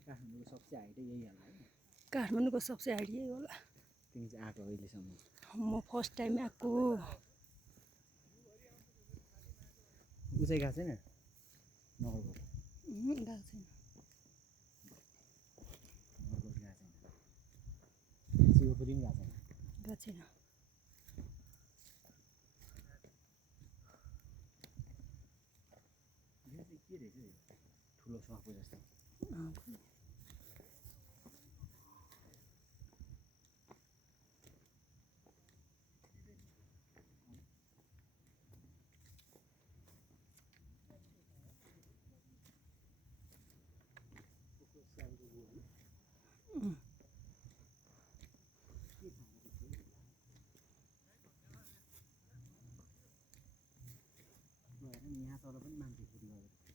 काठमाडौँको सबसे हाइटै यही होला है काठमाडौँको सबसे हाइट यही होला तिमी चाहिँ आएको अहिलेसम्म म फर्स्ट टाइम आएको उचाइ गएको छैन नगरकोट गएको छैन नगरकोट गएको छैन शिवपुरी पनि गएको छैन गएको छैन यो चाहिँ के रहेछ यो ठुलो सफा जस्तो यहाँ तल पनि मान्छे कुद्नु